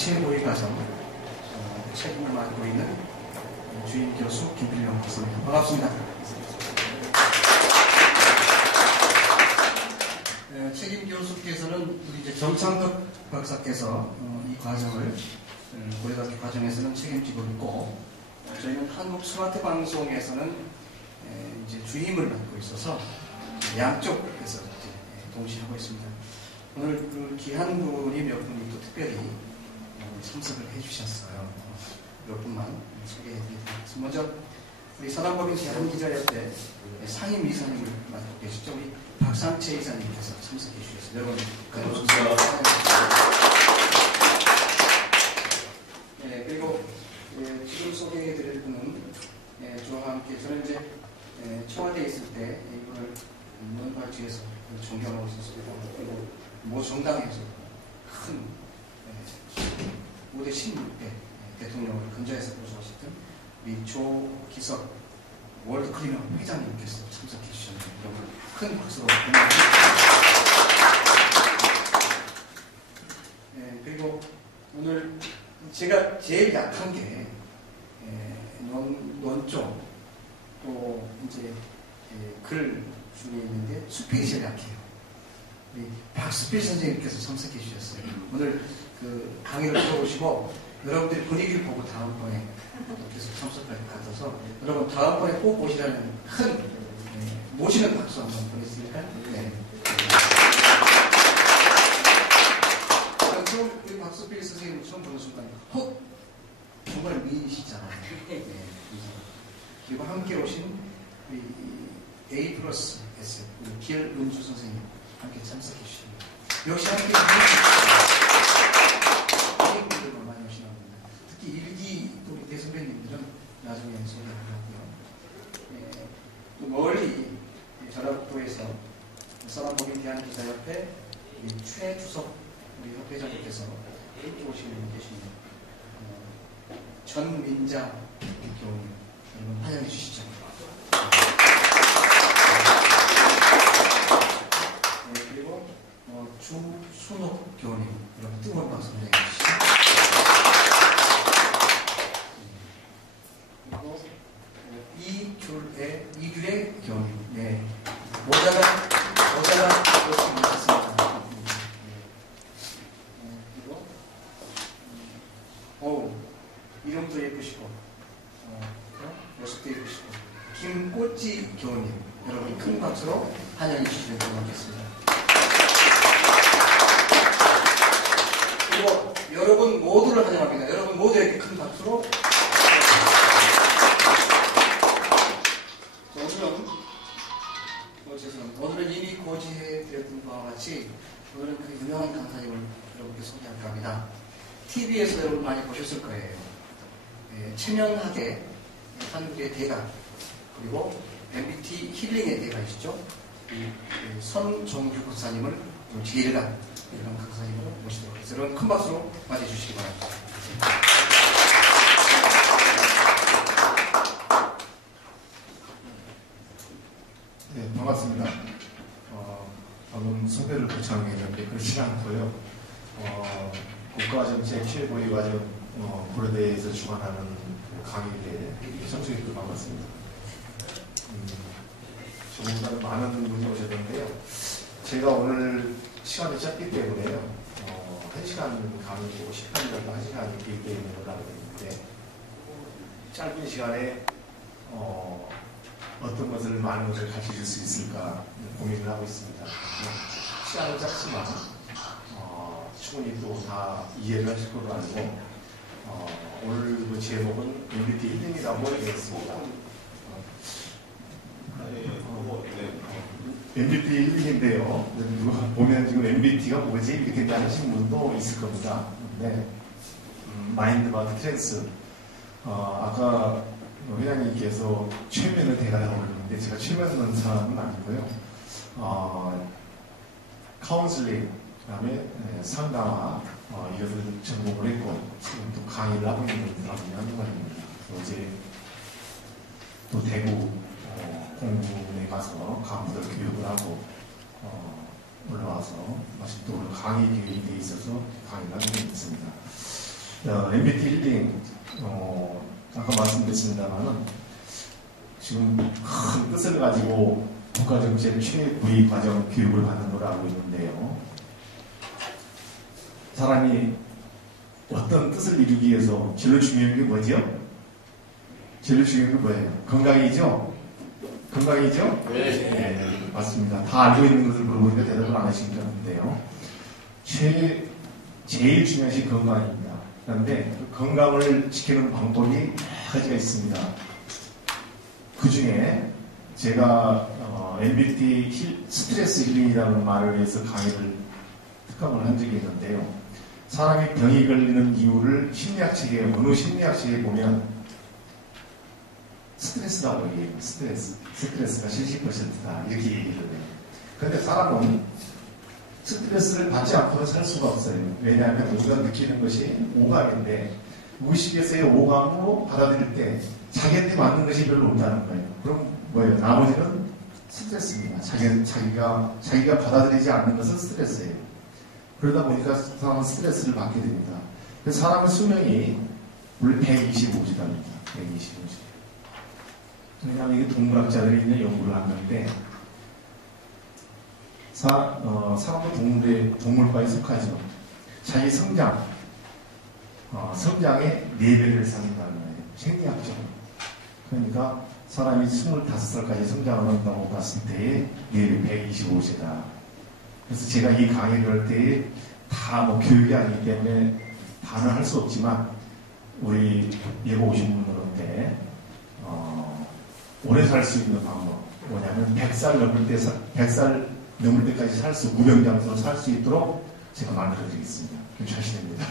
최고위 과정 책임을 맡고 있는 주임 교수 김필영 박사입니다. 반갑습니다. 책임 교수께서는 우리 이제 정창덕 박사께서 이 과정을 고려대학교 과정에서는 책임지고 있고, 저희는 한국 스마트 방송에서는 이제 주임을 맡고 있어서 양쪽에서 동시에 하고 있습니다. 오늘 그 귀한 분이 몇 분이 또 특별히 참석을 해주셨어요. 몇 분만 소개해드립니다. 먼저 우리 서남법인 대한기자협회 상임 이사님을 맡고 계시죠. 우리 박상채 이사님께서 참석해 주셨습니다. 여러분 감사합니다. 네, 그리고 지금 소개해드릴 분은 저와 함께 저는 이제 청와대에 있을 때 이분을 문발지에서 존경하고 있었고, 그리고 모 정당에서 큰 5대 16대 대통령을 근저에서 보수하셨던 우리 조기석 월드클리너 회장님께서 참석해 주셨는데 여러분 큰 박수로 고맙습니다. 그리고 오늘 제가 제일 약한 게 논쪽 또 이제 글 중에 있는데 수필이 제일 약해요. 우리 박수필 선생님께서 참석해 주셨어요. 오늘 그 강의를 들어오시고 여러분들이 분위기를 보고 다음번에 계속 참석할 것 같아서 여러분 다음번에 꼭 오시라는 큰 모시는 박수 한번 보냈으니까. 네. 그 박수필 선생님 처음 보는 순간 정말 미인이시잖아요. 네. 그리고 함께 오신 A 플러스 S 길은주 선생님 함께 참석해 주십니다. 역시 함께 선생님들만 많이 오시나 봅니다. 특히 일기 우리 대선배님들은 나중에 소개를 하고요. 또 멀리 전라북도에서 서남법인 대한기자협회 최주석 우리 협회장님께서 함께 오시는 분 계십니다. 전민자 교우님 여러분 환영해 주시죠. 그리고 주순옥 교우님 여러분 뜨거운 박수 보내주시죠. 그리고 이규래 교우님, 네. 모자가 열심히 하셨습니다. 그리고 이름도 예쁘시고 모습도 예쁘시고 김꽃지 교우님 여러분 큰 박수로 환영해 주시면 고맙겠습니다. 그리고 여러분 모두를 환영합니다. 여러분 모두에게 큰 박수로. 오늘은 이미 고지해드렸던 바와 같이 오늘은 그 유명한 강사님을 여러분께 소개할까 합니다. TV에서 여러분 많이 보셨을 거예요. 체면하게 한국의 대가, 그리고 MBT 힐링의 대가이시죠. 선종규 박사님을 제1강 이런 강사님으로 모시도록 하겠습니다. 여러분 큰 박수로 맞이해주시기 바랍니다. 네, 반갑습니다. 방금 소개를 거창했는데 그렇지 않고요. 국가정책 최고위 과정 고려대에서 주관하는 강의에 청소년들 반갑습니다. 조금보다 많은 분이 오셨는데요. 제가 오늘 시간이 짧기 때문에요. 1시간 강의고 10분이라도 1시간이 길게 있는 걸 알고 있는데 짧은 시간에 어떤 것을 많은 것을 가르쳐줄 수 있을까 고민을 하고 있습니다. 시간은 짧지만 충분히 또 다 이해를 하실 걸로 알고 오늘 그 제목은 MBT 힐링이라고 되겠습니다. MBT 힐링인데요. 보면 지금 MBT가 뭐지? 이렇게 하시는 분도 있을 겁니다. 네. 마인드 바디 트랜스. 아까 회장님께서 최면을 대가라고 그러는데 제가 최면 넣은 사람은 아니고요. 카운슬링, 그 다음에 상담화 이것을 전공을 했고 지금 또 강의를 하고 있는 사람이 한 명입니다. 어제 또 대구 공군에 가서 간부들 교육을 하고 올라와서 마침 또 오늘 강의 기회에 있어서 강의를 하고 있습니다. MBT 힐링, 아까 말씀드렸습니다만은 지금 큰 뜻을 가지고 국가정책 최고위 과정 교육을 받는 걸로 알고 있는데요. 사람이 어떤 뜻을 이루기 위해서 제일 중요한 게 뭐죠? 제일 중요한 게 뭐예요? 건강이죠? 건강이죠? 네, 맞습니다. 다 알고 있는 것을 물어보니까 대답을 안 하신 것 같은데요. 제일 중요한 것이 건강입니다. 그런데 그 건강을 지키는 방법이 여러 가지가 있습니다. 그 중에 제가 MBT 스트레스 힐링이라는 말을 위해서 강의를 특강을 한 적이 있는데요. 사람이 병이 걸리는 이유를 심리학책에, 어느 심리학책에 보면 스트레스라고 얘기해요. 스트레스가 70%다. 이렇게 얘기를 해요. 그런데 사람은 스트레스를 받지 않고는 살 수가 없어요. 왜냐하면 우리가 느끼는 것이 오감인데 무의식에서의 오감으로 받아들일 때 자기한테 맞는 것이 별로 없다는 거예요. 그럼 뭐예요? 나머지는 스트레스입니다. 자기가 받아들이지 않는 것은 스트레스예요. 그러다 보니까 사람은 스트레스를 받게 됩니다. 그래서 사람의 수명이 원래 125시간입니다. 125시간. 왜냐하면 이게 동물학자들이 있는 연구를 하는데 사람도 동물과에 속하죠. 자기 성장의 4배를 상인다는 거예요. 생리학적으로. 그러니까 사람이 25살까지 성장을 한다고 봤을 때에 4배 125세다. 그래서 제가 이 강의를 할 때에 다 교육이 아니기 때문에 다는 할 수 없지만 우리 예고 오신 분들한테 오래 살 수 있는 방법 뭐냐면 100살 넘을 때까지 살 수, 무병장수로 살 수 있도록 제가 만들어드리겠습니다. 자신입니다.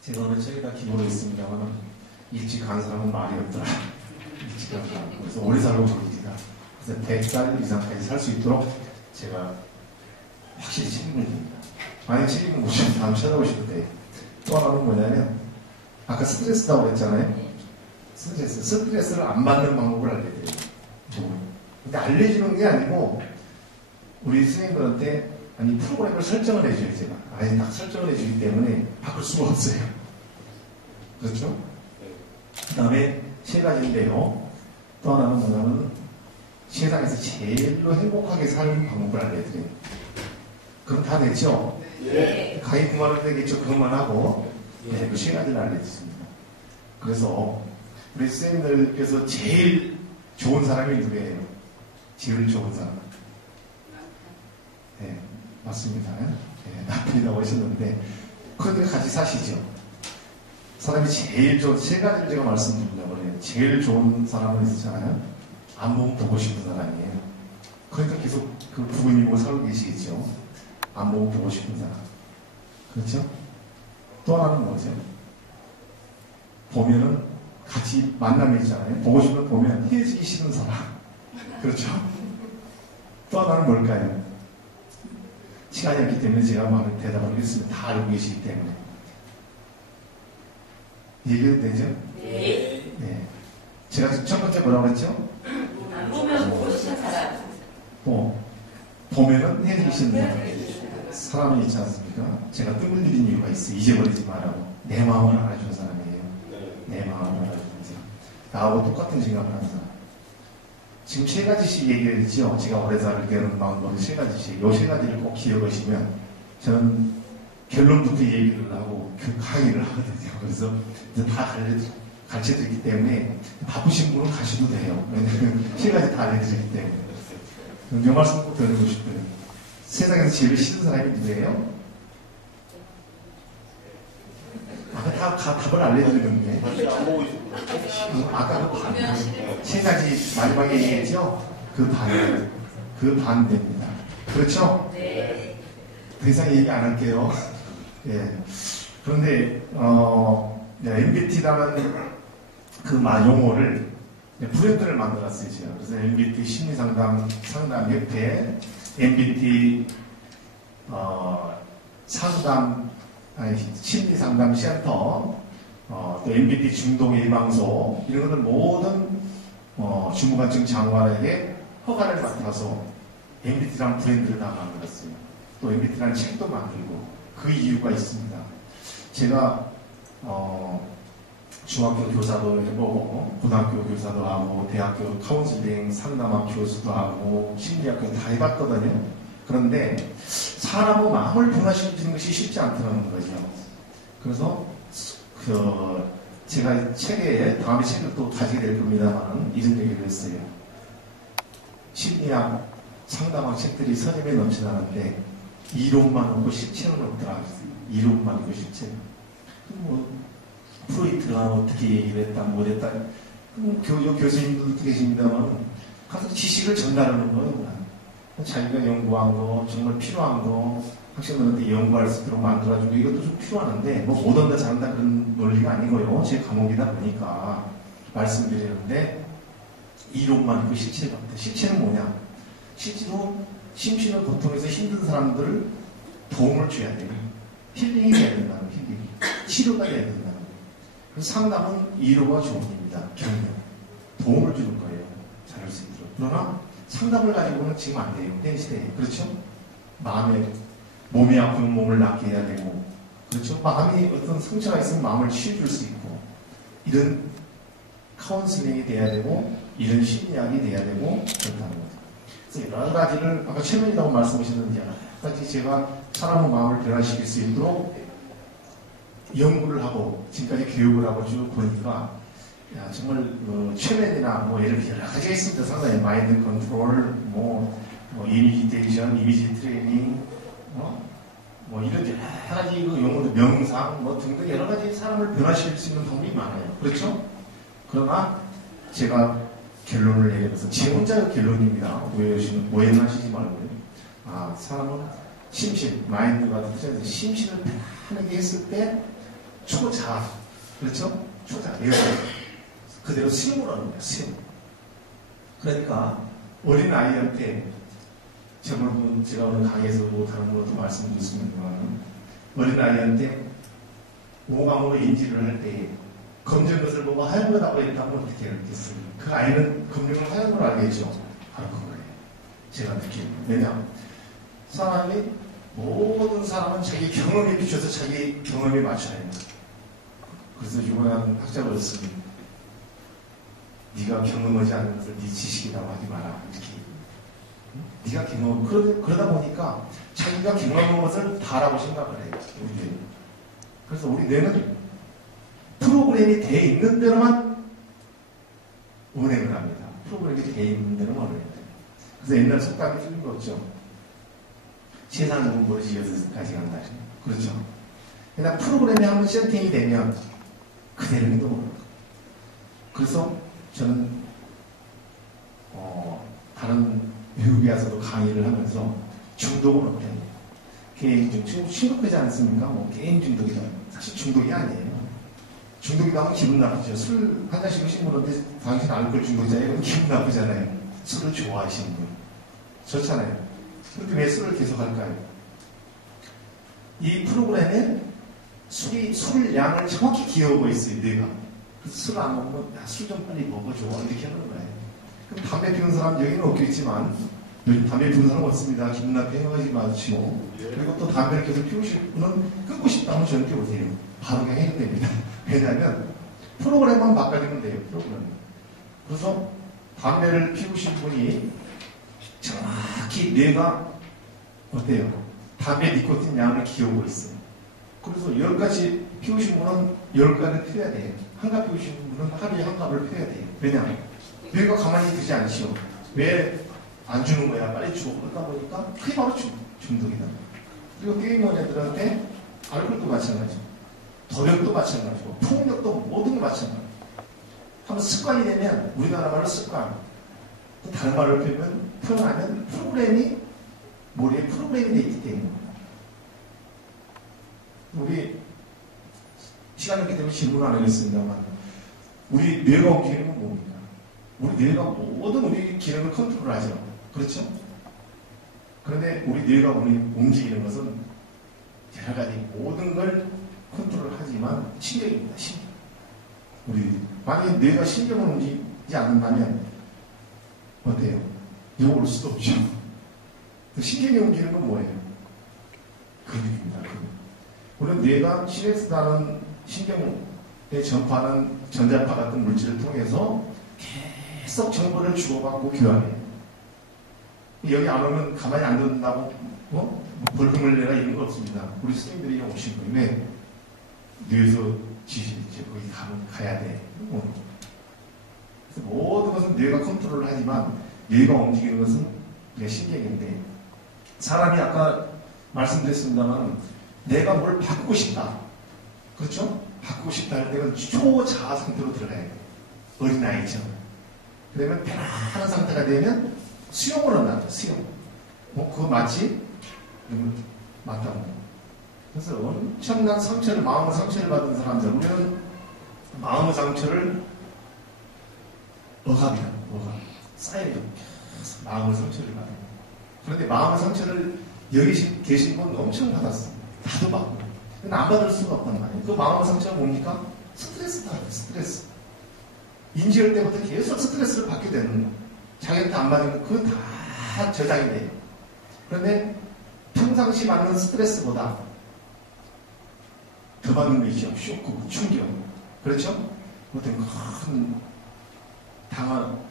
제가 오늘 저희가 기본으로 있습니다만 일찍 간 사람은 말이 없더라. 일찍 간 사람. 그래서 오래 살고 그럽니다. 그래서 100살 이상까지 살 수 있도록 제가 확실히 책임을 집니다. 만약 책임을 못 지면 다음 찾아오실 때 또 하나는 뭐냐면 아까 스트레스라고 그랬잖아요. 스트레스를 안 받는 방법을 알려드려요. 근데 알려주는 게 아니고 우리 선생님들한테 프로그램을 설정을 해줘요. 제가 아예 딱 설정을 해주기 때문에 바꿀 수가 없어요. 그렇죠? 그 다음에 3가지인데요. 또 하나는 뭐냐면 세상에서 제일로 행복하게 사는 방법을 알려드려요. 그럼 다 됐죠? 네. 강의 9만 원 되겠죠? 그것만 하고 네, 그 3가지를 알려드립니다. 그래서 우리 선생님들께서 제일 좋은 사람이 누구예요? 제일 좋은 사람. 네, 맞습니다. 네, 나쁘다고 하셨는데, 그런데 같이 사시죠. 사람이 제일 좋은, 3가지를 제가 말씀드린다고 그래요. 제일 좋은 사람은 있잖아요. 안보면 보고 싶은 사람이에요. 그러니까 계속 그 부모님하고 살고 계시겠죠. 안보면 보고 싶은 사람. 그렇죠? 또 하나는 뭐죠? 보면은 같이 만남이 있잖아요. 보고 싶으면 보면 헤어지기 싫은 사람. 그렇죠? 또 하나는 뭘까요? 시간이 없기 때문에 제가 막 대답을 하겠습니다. 다 알고 계시기 때문에. 얘기해도 되죠? 네. 네. 제가 첫 번째 뭐라고 했죠? 안 보면 보고 싶은 사람. 보면은 헤어지기 싫은 사람이 있지 않습니까? 제가 뜸을 들인 이유가 있어요. 잊어버리지 말라고. 내 마음을 알아주는 사람이에요. 내 마음을 알아주는 사람. 나하고 똑같은 생각을 하는 사람. 지금 3가지씩 얘기를 했죠. 제가 오래 살게 하는 방법이 3가지씩. 이 3가지를 꼭 기억하시면 저는 결론부터 얘기를 하고 강의를 하거든요. 그래서 다 가르쳐드리기 때문에 바쁘신 분은 가셔도 돼요. 왜냐하면 3가지 다 알려드리기 때문에. 요 말씀 꼭 드리고 싶어요. 세상에서 제일 싫은 사람이 누구예요? 아까 다 답을 알려드렸는데. 아까 그 반. 3가지 마지막에 얘기했죠? 그 반대입니다. 그렇죠? 네. 더 이상 얘기 안 할게요. 예. 그런데, MBT라는 그 용어를 브랜드를 만들었어요. 제가. 그래서 MBT 심리상담협회, MBT 심리상담센터, 또 MBT 중독 예방소 이런 것들 모든 중후관증 장관에게 허가를 맡아서 MBT라는 브랜드를 다 만들었어요. 또 MBT라는 책도 만들고 그 이유가 있습니다. 제가 중학교 교사도 해보고 고등학교 교사도 하고 대학교 카운슬링 상담학 교수도 하고 심리학교 다 해봤거든요. 그런데 사람의 마음을 변화시키는 것이 쉽지 않다는 거죠. 그래서 제가 책에 다음에 책을 또 가지게 될 겁니다만 이런 얘기를 했어요. 심리학 상담학 책들이 서점에 넘쳐나는데 이론만 없고 실체는 없더라. 이론만 있고 실체. 프로이트가 어떻게 얘기를 했다, 뭐 했다. 교수님들도 계십니다만 가서 지식을 전달하는 거예요. 자기가 연구한 거, 정말 필요한 거, 학생들한테 연구할 수 있도록 만들어준 거, 이것도 좀 필요하는데, 뭐 못한다, 잘한다 그런 논리가 아니고요. 제 과목이다 보니까 말씀드리는데, 이론만 있고 실체가 없다. 실체는 뭐냐? 실제로 심신을 고통해서 힘든 사람들을 도움을 줘야 돼요. 힐링이 돼야 된다는 거예요. 힐링. 치료가 돼야 된다는 거예요. 그래서 상담은 위로가 좋은 겁니다. 격려. 도움을 주는 거예요. 잘할 수 있도록. 그러나 상담을 가지고는 지금 안 돼요. 현 시대에. 그렇죠? 몸이 아프면 몸을 낫게 해야 되고, 그렇죠? 마음이 어떤 상처가 있으면 마음을 치유줄 수 있고, 이런 카운슬링이 돼야 되고, 이런 심리학이 돼야 되고, 그렇다는 거죠. 그래서 여러 가지를, 아까 최면이라고 말씀하셨는데, 여러 가지 제가 사람의 마음을 변화시킬 수 있도록 연구를 하고, 지금까지 교육을 하고 쭉 보니까, 야, 정말, 최면이나, 뭐, 예를 들어 여러 가지가 있습니다. 상당히 마인드 컨트롤, 이미지테이션, 이미지 트레이닝, 뭐 이런 여러 가지 용어도 명상, 뭐 등등 여러 가지 사람을 변화시킬 수 있는 방법이 많아요. 그렇죠? 그러나 제가 결론을 내리면서 제 혼자의 결론입니다. 오해는 하시지 말고요. 사람은 심신, 마인드가 틀려서 심신을 편하게 했을 때 초자, 그렇죠? 초자, 그대로 수용을 하는 거예요. 수용. 그러니까 어린 아이한테 제가 오늘 강의에서도 다른 것도 말씀드렸습니다만 어린 아이한테 오감으로 인지를 할 때 검정 것을 보고 하얀 거라고 했다면 어떻게 알겠어요? 그 아이는 검정을 하얀 걸 알겠죠? 바로 그거예요. 제가 느끼는. 왜냐? 모든 사람은 자기 경험에 비춰서 자기 경험에 맞춰야 해요. 그래서 유명한 학자가 그랬습니다. 네가 경험하지 않는 것을 네 지식이라고 하지 마라. 이렇게. 네가 그러다 보니까 자기가 경험한 것을 다라고 생각을 해요. 우리 뇌는. 그래서 우리 뇌는 프로그램이 돼 있는 대로만 운행을 합니다. 프로그램이 돼 있는 대로만 운행을 해요. 그래서 옛날 속담이 틀린 거 없죠. 세상은 버릇이 6가지 간다. 그렇죠. 그러나 프로그램이 한번 세팅이 되면 그대로는 또 모르는 거예요. 그래서 저는 다른 외국에 와서도 강의를 하면서 중독은 어때요? 게임 중독, 심각하지 않습니까? 게임 중독이다. 사실 중독이 아니에요. 중독이다 하면 기분 나쁘죠. 술 한 잔씩 드신 분인데 당신 알코올 중독자예요? 그럼 기분 나쁘잖아요. 술을 좋아하시는 분. 좋잖아요. 그런데 왜 술을 계속 할까요? 이 프로그램에 술 양을 정확히 기억하고 있어요, 뇌가. 그래서 술 안 먹으면, 술 좀 빨리 먹어줘. 이렇게 하는 거예요. 그럼 담배 피우는 사람 여기는 없겠지만, 요즘 담배 피우는 사람 없습니다. 기분 나쁘게 행하지 마시고. 그리고 또 담배를 계속 피우실 분은 끊고 싶다면 저한테 오세요. 바로 그냥 해도 됩니다. 왜냐하면, 프로그램만 바꿔주면 돼요, 프로그램. 그래서 담배를 피우신 분이 정확히 뇌가 어때요? 담배 니코틴 양을 기억하고 있어요. 그래서 10가지 피우신 분은 10가지를 피워야 돼요. 한 갑 피우신 분은 하루에 한 갑을 피워야 돼요. 왜냐? 뇌가 가만히 두지 않죠. 왜 안 주는 거야? 빨리 줘. 그러다 보니까 그게 바로 중독이다. 그리고 게이머 애들한테 알코올도 마찬가지고, 도력도 마찬가지고, 폭력도 모든 게 마찬가지고. 한번 습관이 되면, 우리나라 말로 습관. 다른 말로 표현하면 프로그램이 머리에 프로그램이 돼 있기 때문에. 우리 시간이 없기 때문에 질문 안 하겠습니다만, 우리 뇌가 움직이는 건 뭡니까? 우리 뇌가 모든 우리 기능을 컨트롤하죠. 그렇죠? 그런데 우리 뇌가 움직이는 것은 여러 가지 모든 걸 컨트롤하지만 신경입니다. 신경. 만약에 뇌가 신경을 움직이지 않는다면 어때요? 욕을 올 수도 없죠. 신경이 움직이는 건 뭐예요? 근육입니다. 물론 뇌가 신경쓰다는 신경에 전파하는 전자파 같은 물질을 통해서 계속 정보를 주고받고 교환해요. 여기 안 오면 가만히 안 둔다고 벌금을 내라 이런 거 없습니다. 우리 스님들이 오신 거예요. 왜? 뇌에서 지시했지. 거기 가야 돼. 그래서 모든 것은 뇌가 컨트롤을 하지만 뇌가 움직이는 것은 우리가 신경인데 사람이 아까 말씀드렸습니다만 내가 뭘 바꾸고 싶다. 그렇죠? 바꾸고 싶다 할 때는 초자아 상태로 들어가야 돼요. 어린아이처럼. 그러면 편안한 상태가 되면 수용을 한다. 수용. 그거 맞지? 맞다고. 그래서 엄청난 상처를, 마음의 상처를 받은 사람들, 우리는 마음의 상처를 억압이다. 억압. 쌓여요. 마음의 상처를 받아요. 그런데 마음의 상처를 여기 계신 분 엄청 받았어. 나도 받고. 근데 안 받을 수가 없단 말이에요. 그 마음의 상처가 뭡니까? 스트레스다. 스트레스. 인지할 때부터 계속 스트레스를 받게 되는 거예요. 자기한테 안 맞으면 그거 다 저장이 돼요. 그런데 평상시 받는 스트레스보다 더 받는 게 있죠. 쇼크, 충격. 그렇죠? 어떤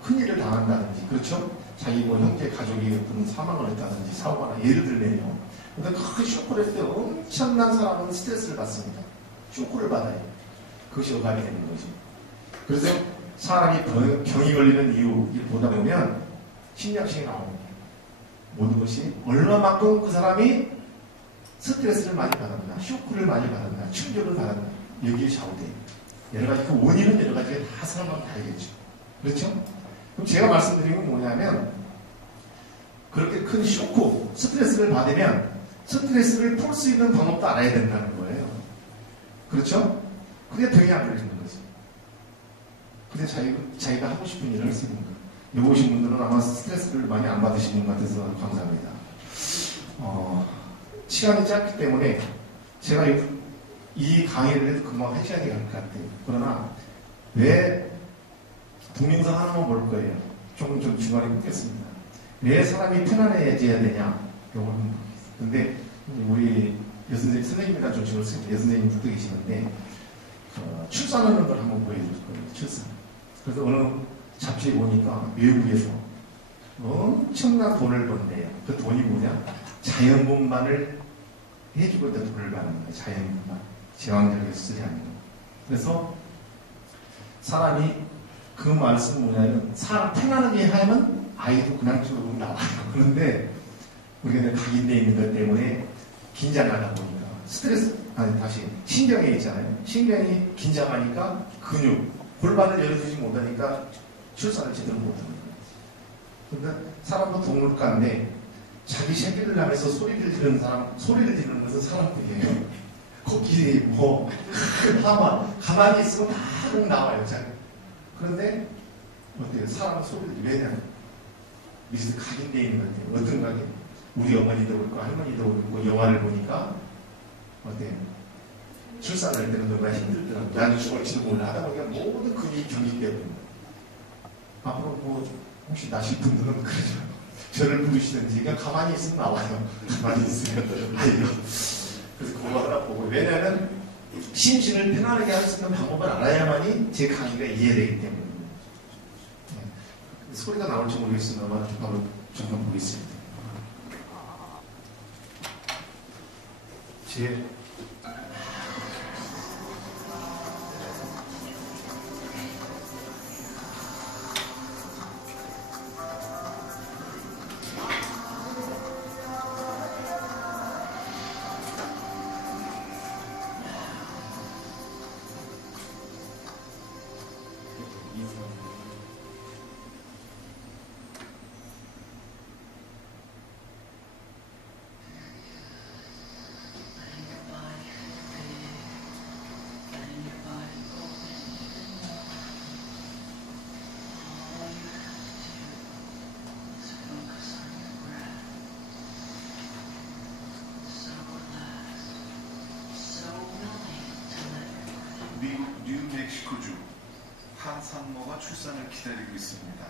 큰 일을 당한다든지, 그렇죠? 자기 형제, 가족이 어떤 사망을 했다든지, 사고나 예를 들면요. 어떤 큰 쇼크를 했을 때 엄청난 사람은 스트레스를 받습니다. 쇼크를 받아요. 그것이 억압이 되는 거죠. 그래서 사람이 병이 걸리는 이유를 보다 보면 심리학식이 나옵니다. 모든 것이 얼마만큼 그 사람이 스트레스를 많이 받았나, 쇼크를 많이 받았나, 충격을 받았나, 여기에 좌우돼요. 여러 가지, 그 원인은 여러 가지가 다 사람마다 다르겠죠. 그렇죠? 그럼 제가 말씀드린 건 뭐냐면, 그렇게 큰 쇼크, 스트레스를 받으면, 스트레스를 풀 수 있는 방법도 알아야 된다는 거예요. 그렇죠? 그게 병이 안 걸리는 거지. 근데 자기가 하고 싶은 일을 할 수 있는 거예요. 여기 오신 분들은 아마 스트레스를 많이 안 받으시는 것 같아서 감사합니다. 시간이 짧기 때문에 제가 이 강의를 해도 금방 1시간이 갈 것 같아요. 그러나 왜 동영상 하나만 볼 거예요. 조금 좀 중간에 끊겠습니다. 왜 사람이 편안해져야 되냐? 근데 우리 선생님이랑 좀 지금 여선생님들도 계시는데 출산하는 걸 한번 보여줄 거예요. 출산. 그래서 어느 잡지에 보니까 외국에서 엄청난 돈을 번대요. 그 돈이 뭐냐? 자연분만을 해주고 있는 돈을 받는 거예요. 자연분만. 제왕절개 수술이 아니고. 그래서 사람이 그 말씀은 뭐냐면 사람 편안하게 하면 아이도 그냥 쭉 나와요. 그런데 우리가 각인되어 있는 것 때문에 긴장하다 보니까 신경에 있잖아요. 신경이 긴장하니까 근육, 골반을 열어주지 못하니까 출산을 제대로 못하는 거예요. 그러니까 사람도 동물가인데 자기 새끼를 낳으면서 소리를 지르는 것은 사람들이에요. 코끼리, 하마, 가만히 있으면 다 나와요. 그런데 어때요? 사람 소리를 왜냐면 미스터 각인되어 있는 것 같아요. 어떤 각인? 우리 어머니도 그렇고 할머니도 그렇고 영화를 보니까 어때요? 출산할 때는 너무나 힘들더라고요. 나는 죽을지도 몰라 하다 보니까 모든 근육이 경직되거든요. 앞으로 혹시 나실 분들은 그러죠. 저를 부르시든지 그냥 가만히 있으면 나와요. 가만히 있으면. 그래서 그거 하나 보고. 왜냐하면 심신을 편안하게 할 수 있는 방법을 알아야만이 제 강의가 이해되기 때문에. 소리가 나올지 모르겠습니다만 바로 잠깐 보겠습니다. 미국 뉴멕시코주 한 산모가 출산을 기다리고 있습니다.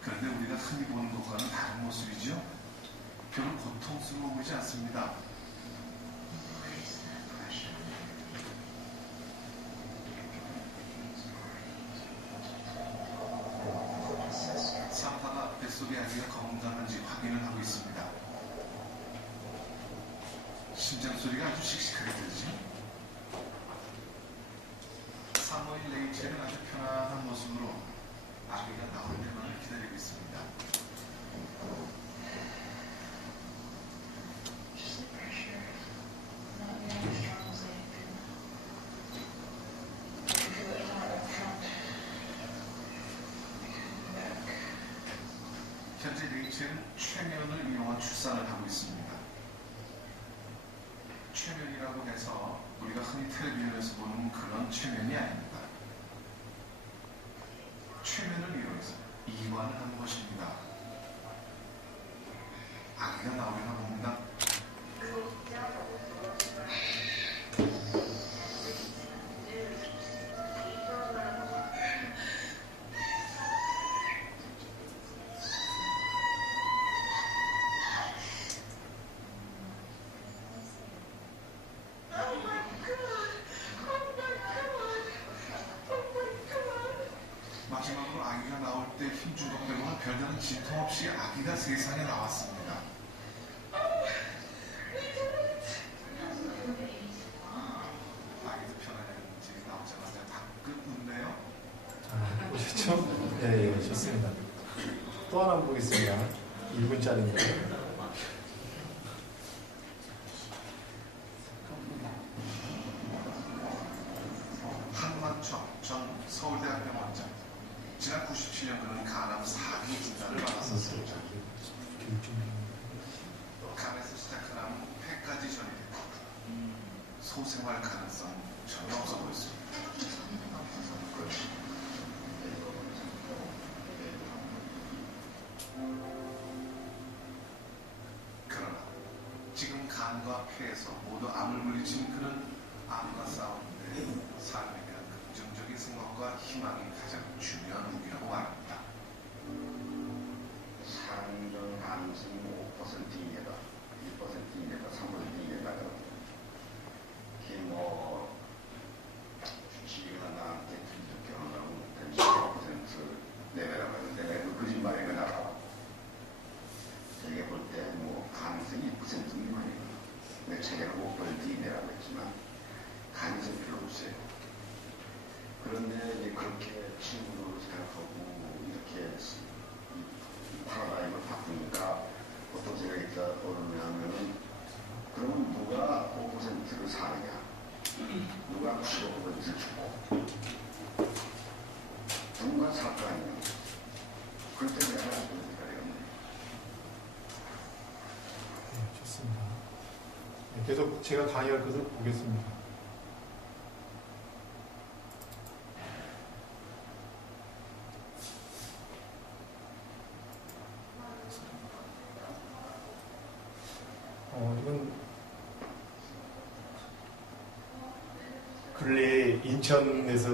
그런데 우리가 흔히 보는 것과는 다른 모습이죠. 별로 고통스러워 보이지 않습니다. 소리가 아주 씩씩하게 들리죠. 사모인 레이첼은 아주 편안한 모습으로 아기가 나올 때만을 기다리고 있습니다. 현재 레이첼은 최면을 이용한 출산을 하고 있습니다. 최면이라고 해서 우리가 흔히 텔레비전에서 보는 그런 최면이 아닙니다. 최면을 이용해서 이완을 하는 것입니다. 아기가 나오려나 봅니다. 마지막으로 아기가 나올 때 힘준 것 때문에 별다른 진통 없이 아기가 세상에 나왔습니다. 아기도 편안했는지 나오자마자 방금 웃네요. 보셨죠? 네, 예, 좋습니다. 또 하나 보겠습니다. 1분짜리인데. 한만청 전 서울대학병 원장. 지난 97년 그는 간암 4기 진단을 받았었습니다. 간에서 시작한 암은 폐까지 전이됐고 소생활 가능성 전혀 없어 보였습니다. 그러나 지금 간과 폐에서 모두 암을 물리친 그는 암과 싸우는데 삶에 대한 긍정적인 생각과 희망이 가장 중요한 무기라고 말합니다. 상정 가능성이 5% 이내다, 1% 이내다, 3% 이내다. 뭐 주치의가 나한테 이렇게 한다고 15% 내외라고 하는데 내가 그 거짓말이가 나가. 제가 볼 때 뭐 가능성이 1% 미만이에요. 내 책에는 5% 이내라고 했지만 가능성 필요 없어요. 그런데 이제 그렇게 친구로 생각하고 이렇게 파라다임을 바꾸니까 어떤 생각이 떠오르냐면은 그러면 누가 5%를 사느냐, 누가 95%를 주고 누가 살 거 아니냐. 그럴 때 내가 그런 생각이 없네. 네, 좋습니다. 네, 계속 제가 강의할 것을 보겠습니다. 이건 근래 인천에서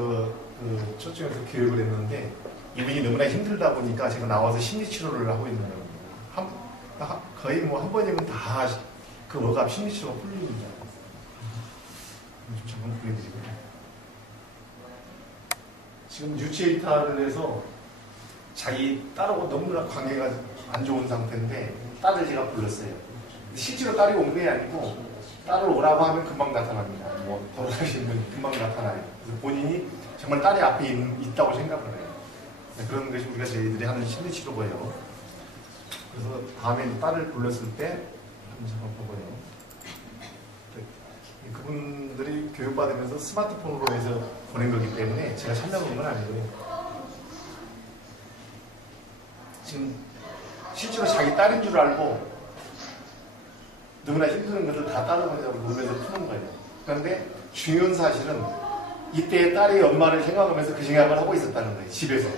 그 초청에서 교육을 했는데 이분이 너무나 힘들다 보니까 제가 나와서 심리치료를 하고 있는 거예요. 거의 뭐 한 번이면 다 그 억압 심리치료가 풀립니다. 좀 잠깐 보여드리고요. 지금 유체 이탈을 해서 자기 딸하고 너무나 관계가 안 좋은 상태인데 딸을 제가 불렀어요. 실제로 딸이 온 게 아니고 딸을 오라고 하면 금방 나타납니다. 뭐 돌아가신 분 금방 나타나요. 그래서 본인이 정말 딸이 앞에 있다고 생각을 해요. 그런 것이 우리가 저희들이 하는 심리치료고요. 그래서 다음에 딸을 불렀을 때 한번 잠깐 보고요. 그분들이 교육받으면서 스마트폰으로 해서 보낸 거기 때문에 제가 설명한 건 아니고요. 지금 실제로 자기 딸인 줄 알고 누구나 힘든 것을 다 따라가려고 놀면서 푸는 거예요. 그런데 중요한 사실은 이때 딸이 엄마를 생각하면서 그 생각을 하고 있었다는 거예요. 집에서.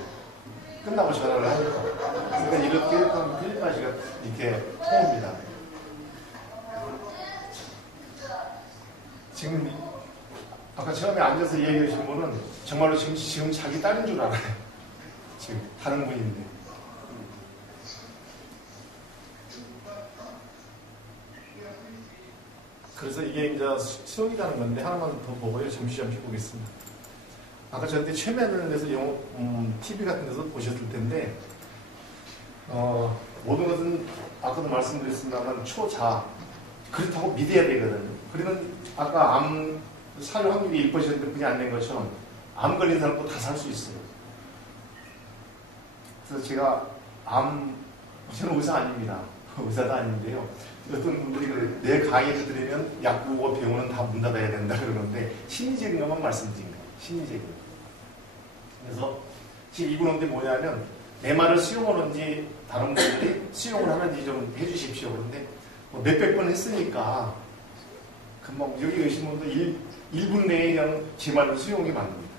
끝나고 전화를 하니까. 그러니까 이렇게 하면 텔레파시가 이렇게 통합니다. 지금 아까 처음에 앉아서 얘기하신 분은 정말로 지금 자기 딸인 줄 알아요. 지금 다른 분인데. 그래서 이게 이제 수용이라는 건데 하나만 더 보고요. 잠시 보겠습니다. 아까 저한테 최면을 해서 TV 같은 데서 보셨을 텐데 모든 것은 아까도 말씀드렸습니다만 초자 그렇다고 믿어야 되거든요. 그러면 아까 암 살 확률이 1%인데 그게 안 된 것처럼 암 걸린 사람도 다 살 수 있어요. 그래서 제가 저는 의사 아닙니다. 의사도 아닌데요. 어떤 분들이 그래요. 내 강의를 들으면 약국과 병원은 다 문 닫아야 된다 그러는데 심리적인 것만 말씀드린 거예요. 심리적인 것. 그래서 지금 이분한테 뭐냐면 내 말을 수용하는지 다른 분들이 수용을 하는지 좀 해주십시오. 그런데 뭐 몇백 번 했으니까 금방 여기 계신 분도 1분 내에 그냥 제 말을 수용이 만듭니다.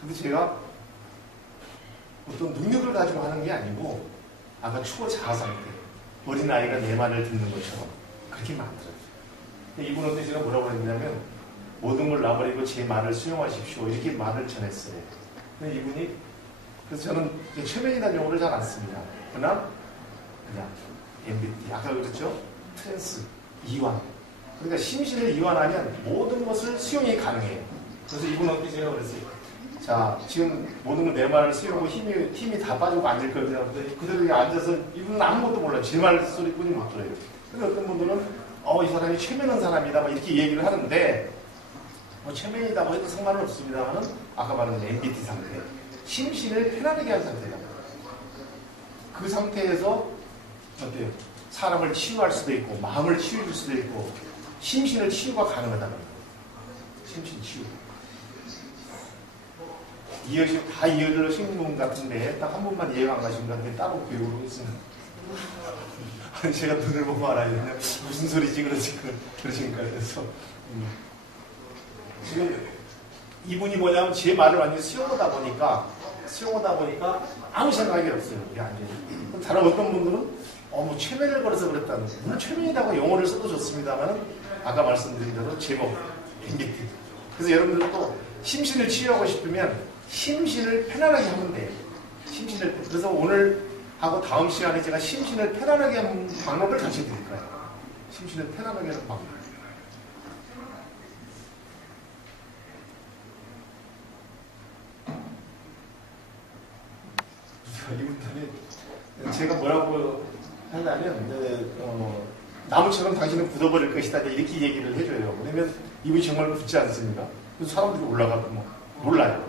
근데 제가 어떤 능력을 가지고 하는 게 아니고 아까 추호 자아 상태 어린아이가 내 말을 듣는 것처럼 그렇게 만들어요. 근데 이분한테 제가 뭐라고 했냐면 모든 걸 놔버리고 제 말을 수용하십시오. 이렇게 말을 전했어요. 근데 이분이 그래서 저는 최면이라는 용어를 잘 안 씁니다. 그냥 MBT 아까 그랬죠? 트랜스, 이완. 그러니까 심신을 이완하면 모든 것을 수용이 가능해요. 그래서 이분한테 제가 그랬어요. 자, 지금 모든 걸 내 말을 수용하고 힘이 다 빠지고 앉을 거예요. 그대로 그냥 앉아서 이분은 아무것도 몰라요. 제 말 소리뿐이 못 들어요. 근데 어떤 분들은 이 사람이 최면한 사람이다 막 이렇게 얘기를 하는데 최면이다고 해도 상관은 없습니다만은 아까 말한 MBT 상태 심신을 편안하게 한 상태다. 그 상태에서 어때요? 사람을 치유할 수도 있고 마음을 치유해줄 수도 있고 심신을 치유가 가능하다는 거예요. 심신 치유. 다 이해하신 분 같은데 딱 한 번만 이해가 안 가신 분 같은데 따로 교육을 했습니다. 아니 제가 눈을 보고 알아야 무슨 소리지 그러시니까 그래서 지금 이분이 뭐냐면 제 말을 완전히 수용하다 보니까 아무 생각이 없어요. 이게 안 돼요. 다른 어떤 분들은 뭐 최면을 걸어서 그랬다는 거예요. 물론 최면이라고 용어를 써도 좋습니다만 아까 말씀드린 대로 제목 MBT. 그래서 여러분들도 심신을 치유하고 싶으면 심신을 편안하게 하면 돼요. 그래서 오늘 하고 다음 시간에 제가 심신을 편안하게 하는 방법을 가르쳐 드릴 거예요. 심신을 편안하게 하는 방법. 이분 때문에 제가 뭐라고 하냐면 나무처럼 당신은 굳어버릴 것이다 이렇게 얘기를 해줘요. 왜냐면 이분이 정말 굳지 않습니까? 그래서 사람들이 올라가고 몰라요.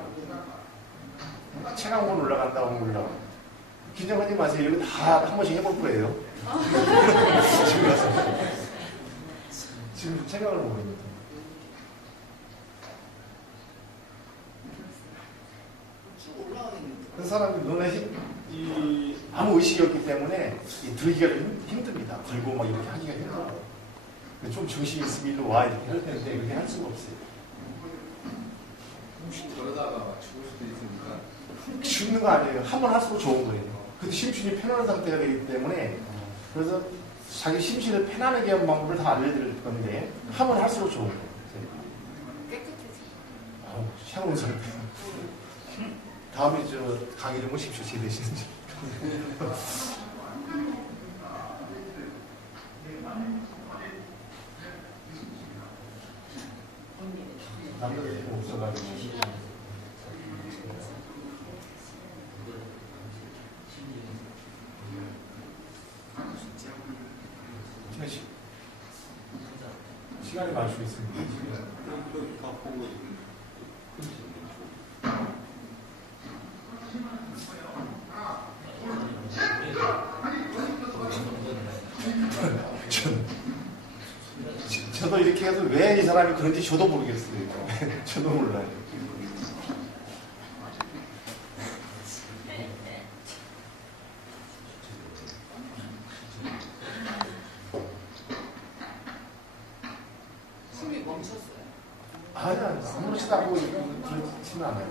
체감원 올라간다고 하면 올라가. 긴장하지 마세요. 여기 다 한 번씩 해볼 거예요. 지금 가서. 지금 체감을 모릅니다. 그 사람이 눈에 아무 의식이 없기 때문에 들기가 좀 힘듭니다. 걸고 막 이렇게 하기가 힘들어요. 좀 정신이 있으면 일로 와 이렇게 할 텐데 그렇게 할 수가 없어요. 혹시 그러다가 죽을 수도 있으니까 죽는 거 아니에요. 한 번 할수록 좋은 거예요. 근데 심신이 편안한 상태가 되기 때문에 그래서 자기 심신을 편안하게 하는 방법을 다 알려드릴 건데 한 번 할수록 좋은 거예요. 깨끗해지. 향후 설 다음에 강의 좀 오십시오. 제 대신에. 남자들이 없어가지고. 시간이 많을 수 있습니다. 저도 이렇게 해서 왜 이 사람이 그런지 저도 모르겠어요. 저도 몰라요. 숨이 멈췄어요. 아니야, 아무렇지도 않고 그렇지는 않아요.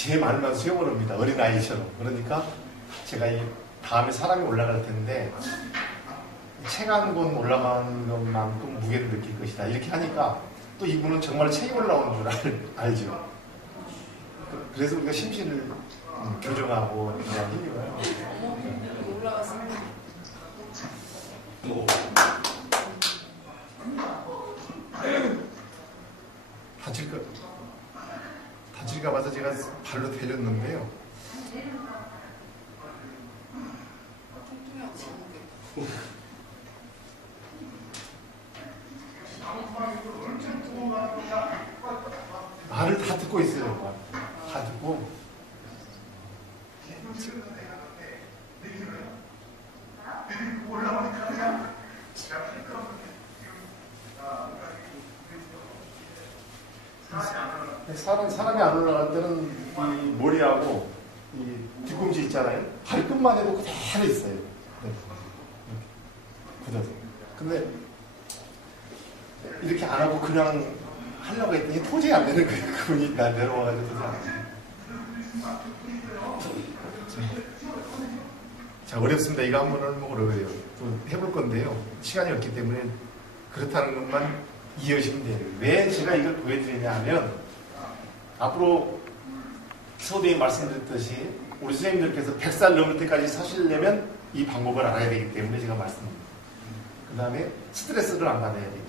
제 말만 수용을 합니다. 어린아이처럼. 그러니까 제가 이 다음에 사람이 올라갈 텐데 책 한 권 올라가는 것만큼 무게를 느낄 것이다. 이렇게 하니까 또 이분은 정말 책이 올라오는 줄 알죠. 그래서 우리가 심신을 교정하고 그냥 힘이고요. 올라갔습니다. 다칠까 봐서 제가 발로 때렸는데요. 말을 다 듣고 있어요. 다 듣고. 사람이 안 올라갈 때는 이 머리하고 이 뒤꿈치 있잖아요. 발끝만 해도 그대로 있어요. 네. 굳어서. 근데 이렇게 안 하고 그냥 하려고 했더니 도저히 안 되는 거예요. 그분이 나 내려와가지고 도저히 안 돼요. 자, 어렵습니다. 이거 한 번은 어려워요. 또 해볼 건데요. 시간이 없기 때문에 그렇다는 것만 이해하시면 돼요. 왜 제가 이걸 보여드리냐 하면 앞으로 서두에 말씀드렸듯이 우리 선생님들께서 100살 넘을 때까지 사시려면 이 방법을 알아야 되기 때문에 제가 말씀드립니다. 그 다음에 스트레스를 안 받아야 돼요.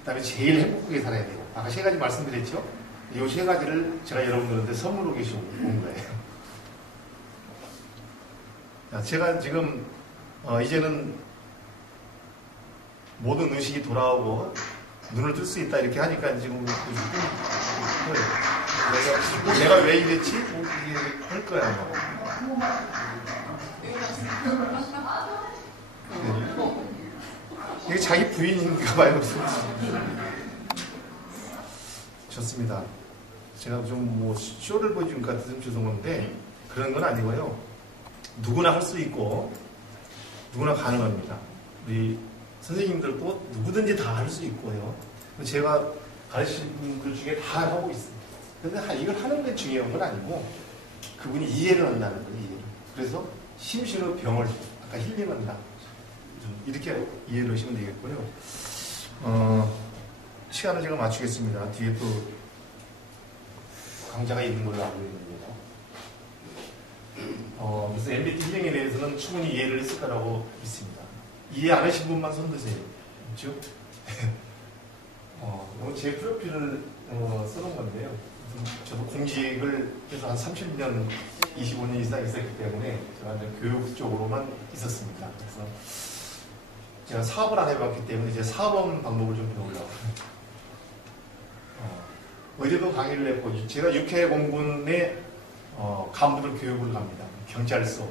그 다음에 제일 행복하게 살아야 돼요. 아까 3가지 말씀드렸죠? 이 3가지를 제가 여러분들한테 선물로 온 거예요. 자, 제가 지금 이제는 모든 의식이 돌아오고 눈을 뜰 수 있다 이렇게 하니까 지금 내가 왜 이랬지? 뭐 이게 할 거야 뭐. 이게 자기 부인인가 봐요. 좋습니다. 제가 좀 뭐 쇼를 보여준 것 같아서 좀 죄송한데 그런 건 아니고요. 누구나 할 수 있고 누구나 가능합니다. 우리 선생님들도 누구든지 다 할 수 있고요. 제가 가르치는 분들 중에 다 하고 있습니다. 그런데 이걸 하는 게 중요한 건 아니고 그분이 이해를 한다는 거예요. 이해를. 그래서 심신의 병을 아까 힐링한다. 이렇게 이해를 하시면 되겠고요. 시간을 제가 맞추겠습니다. 뒤에 또 강좌가 있는 걸로 알고 있는데요. 그래서 MBT 힐링에 대해서는 충분히 이해를 했을 거라고 믿습니다. 이해 안 하신 분만 손 드세요. 그렇죠? 제 프로필을 써놓은 건데요. 저도 공직을 해서 한 30년, 25년 이상 있었기 때문에 제가 이제 교육 쪽으로만 있었습니다. 그래서 제가 사업을 안 해봤기 때문에 이제 사업하는 방법을 좀 배우려고. 어제도 강의를 했고, 제가 육해공군의 간부들 교육을 갑니다. 경찰서,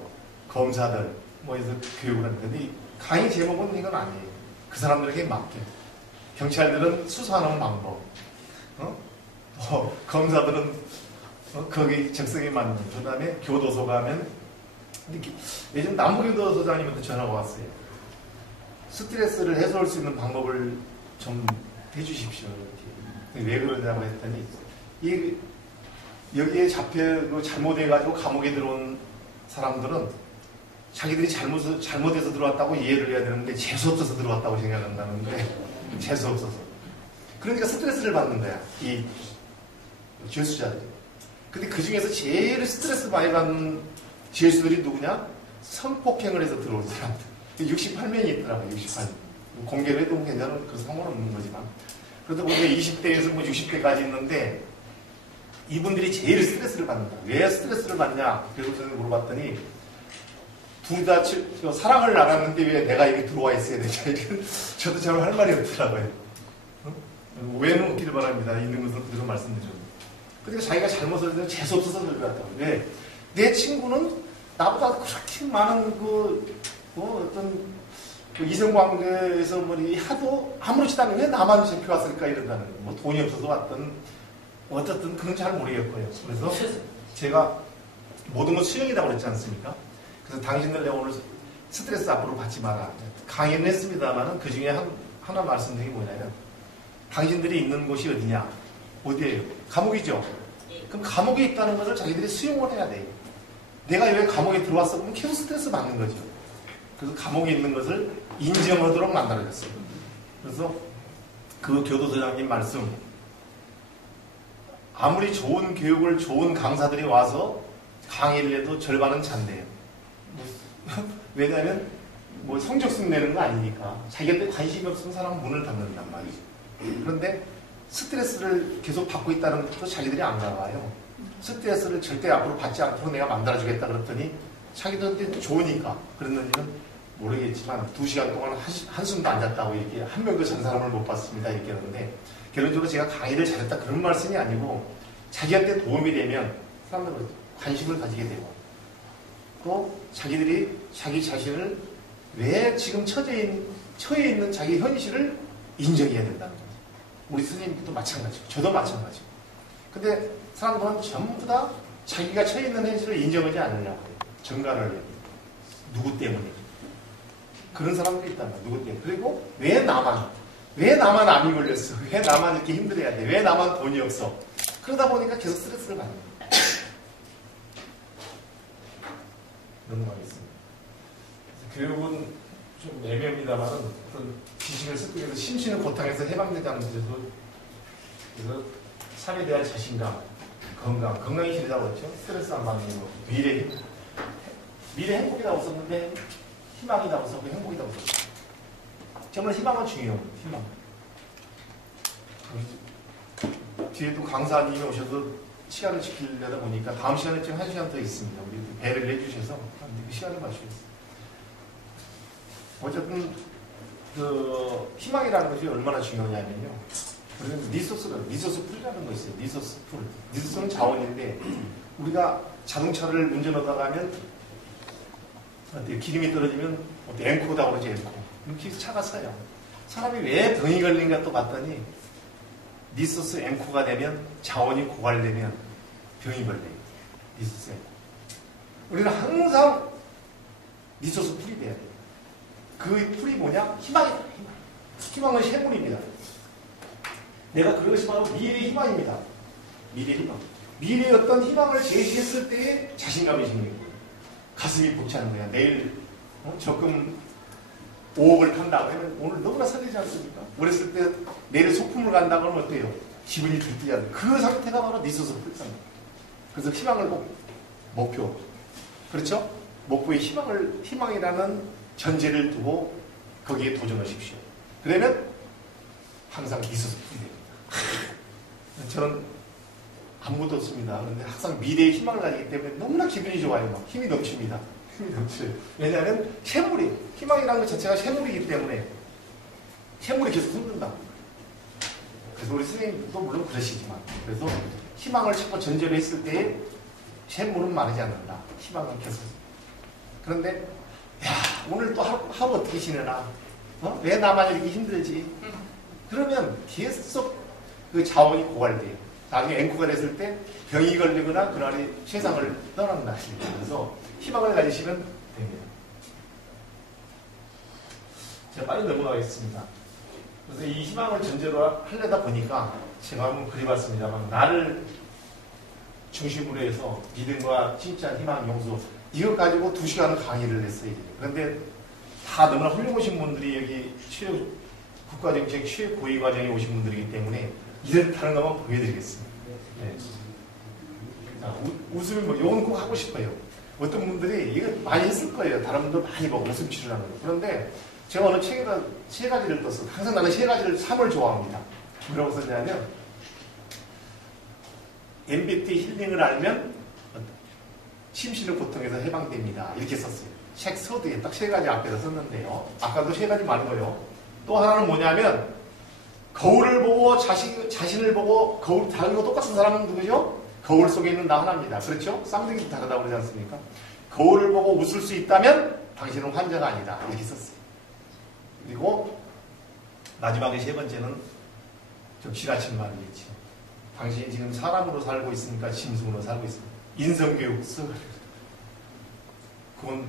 검사들, 해서 교육을 하는데, 이 강의 제목은 이건 아니에요. 그 사람들에게 맡겨. 경찰들은 수사하는 방법, 검사들은 거기 적성에 맞는, 그 다음에 교도소 가면, 예전 남부교도소장님한테 전화가 왔어요. 스트레스를 해소할 수 있는 방법을 좀 해주십시오. 이렇게. 왜 그러냐고 했더니, 여기에 잘못해가지고 감옥에 들어온 사람들은 자기들이 잘못해서 들어왔다고 이해를 해야 되는데 재수없어서 들어왔다고 생각한다는데 재수없어서. 그러니까 스트레스를 받는 거야. 이 죄수자들이. 근데 그 중에서 제일 스트레스 많이 받는 죄수들이 누구냐? 성폭행을 해서 들어온 사람들. 68명이 있더라고요. 68명. 공개를 해도 괜찮은 그 상관없는 거지만. 그러다 보니까 20대에서 60대까지 있는데 이분들이 제일 스트레스를 받는다. 왜 스트레스를 받냐? 그래서 저는 물어봤더니 둘 다 사랑을 나눴는데 왜 내가 여기 들어와 있어야 되냐? 저도 잘 할 말이 없더라고요. 오해는 없기를 바랍니다. 있는 것을 그대로 말씀드렸는데. 그러니까 자기가 잘못을 해서 재수없어서 들어갔다고. 왜? 내 친구는 나보다 그렇게 많은 어떤 이성관계에서 하도 아무렇지도 않은 왜 나만 잡혀왔을까 이런다는 거예요. 뭐 돈이 없어서 왔든 어쨌든 그건 잘 모르겠고요. 그래서 제가 모든 건 수영이라고 그랬지 않습니까? 그래서 당신들 내가 오늘 스트레스 앞으로 받지 마라. 강의는 했습니다만 그 중에 하나 말씀드린 게 뭐냐면 당신들이 있는 곳이 어디냐? 어디예요? 감옥이죠? 그럼 감옥에 있다는 것을 자기들이 수용을 해야 돼요. 내가 왜 감옥에 들어왔어? 그럼 계속 스트레스 받는 거죠. 그래서 감옥에 있는 것을 인정하도록 만들어졌어요. 그래서 그 교도소장님 말씀, 아무리 좋은 교육을 좋은 강사들이 와서 강의를 해도 절반은 잔대요. 왜냐하면 뭐 성적순 내는 거 아니니까 자기한테 관심이 없으면 사람은 문을 닫는단 말이죠. 그런데 스트레스를 계속 받고 있다는 것도 자기들이 안 나와요. 스트레스를 절대 앞으로 받지 않도록 내가 만들어주겠다 그랬더니 자기들한테 좋으니까 그랬는지는 모르겠지만 2시간 동안 한숨도 안 잤다고 이렇게 한 명도 잔 사람을 못 봤습니다 이렇게 하는데, 결론적으로 제가 강의를 잘했다 그런 말씀이 아니고 자기한테 도움이 되면 사람들은 관심을 가지게 되고, 또 자기들이 자기 자신을 왜 지금 처해 있는 자기 현실을 인정해야 된다는 거죠. 우리 스님도 마찬가지고 저도 마찬가지고. 근데 사람들은 전부 다 자기가 처해 있는 현실을 인정하지 않으려고 해요. 정가를 해요. 누구 때문에. 그런 사람들이 있단 말이에요. 누구 때문에. 그리고 왜 나만 암이 걸렸어? 왜 나만 이렇게 힘들어야 돼? 왜 나만 돈이 없어? 그러다 보니까 계속 스트레스를 받는 거예요. 넘어가겠습니다. 교육은 좀 애매합니다만 어떤 지식을 습득해서 심신을 고통에서 해방되자는 뜻에서, 그래서 삶에 대한 자신감, 건강이 길다고 했죠. 스트레스 안 받는 거, 미래 행복이라고 썼는데 희망이라고 썼고 행복이라고 썼어요. 정말 희망은 중요해요. 희망. 뒤에 또 강사님이 오셔서 시간을 지키려다 보니까 다음 시간에 지금 1시간 더 있습니다. 우리 배를 해주셔서 시간을 맞추겠습니다. 어쨌든 그 희망이라는 것이 얼마나 중요하냐면요. 우리는 리소스 풀이라는 거 있어요. 리소스 풀. 리소스는 자원인데 우리가 자동차를 운전하다가 하면 기름이 떨어지면 앵코다 그러지, 앵코. 이렇게 차가 서요. 사람이 왜 병이 걸린가 또 봤더니 리소스 앵코가 되면, 자원이 고갈되면 병이 걸려요. 리소스 앵코. 우리는 항상 리소스 풀이 돼야 돼요. 그 풀이 뭐냐? 희망이다. 희망은 샘물입니다. 내가 그것이 바로 미래의 희망입니다. 미래의 희망. 미래의 어떤 희망을 제시했을 때의 자신감이 생기는 거예요. 가슴이 벅차는 거야. 내일 적금 5억을 판다고 하면 오늘 너무나 설레지 않습니까? 어렸을 때 내일 소풍을 간다고 하면 어때요? 기분이 들뜨야 돼. 그 상태가 바로 리소스 풀입니다. 그래서 희망을 목표. 그렇죠? 목표의 희망이라는 전제를 두고 거기에 도전하십시오. 그러면 항상 리소스 풀이 됩니다. 저는 아무것도 없습니다. 그런데 항상 미래의 희망을 가지기 때문에 너무나 기분이 좋아요. 막 힘이 넘칩니다. 힘이 넘쳐요. 왜냐하면 샘물이, 희망이라는 것 자체가 샘물이기 때문에 샘물이 계속 흐른다. 그래서 우리 선생님도 물론 그러시지만, 그래서 희망을 자꾸 전제로 했을 때에 샘물은 마르지 않는다. 희망은 계속. 그런데 야, 오늘 또 하루 어떻게 지내나? 왜 나만 이렇게 힘들지? 그러면 계속 그 자원이 고갈돼요. 나중에 앵코가 됐을 때 병이 걸리거나 그날이 세상을 떠난다. 그래서 희망을 가지시면 됩니다. 제가 빨리 넘어가겠습니다. 그래서 이 희망을 전제로 하려다 보니까 제가 한번 그려봤습니다만, 나를 중심으로 해서 믿음과 진짜 희망, 용서, 이것 가지고 2시간을 강의를 했어요. 그런데 다 너무나 훌륭하신 분들이 여기 국가정책 취업 고위 과정에 오신 분들이기 때문에 이런 다른 것만 보여드리겠습니다. 네. 자, 웃음이 이건 꼭 하고 싶어요. 어떤 분들이 이거 많이 했을 거예요. 다른 분들 많이 보고 웃음 치료하는 거. 그런데 제가 어느 책에다 3가지를 떴어요. 항상 나는 3가지를 3을 좋아합니다. 뭐라고 썼냐면, MBT 힐링을 알면 심신의 고통에서 해방됩니다. 이렇게 썼어요. 책 서두에 딱 3가지 앞에다 썼는데요. 아까도 3가지 말고요. 또 하나는 뭐냐면, 거울을 보고 자신을 보고 거울 다르고 똑같은 사람은 누구죠? 거울 속에 있는 나 하나입니다. 그렇죠? 쌍둥이도 다르다고 그러지 않습니까? 거울을 보고 웃을 수 있다면 당신은 환자가 아니다. 이렇게 썼어요. 그리고 마지막에 3번째는 좀 지나친 말이겠죠. 당신이 지금 사람으로 살고 있으니까 짐승으로 살고 있습니다. 인성교육 써. 그건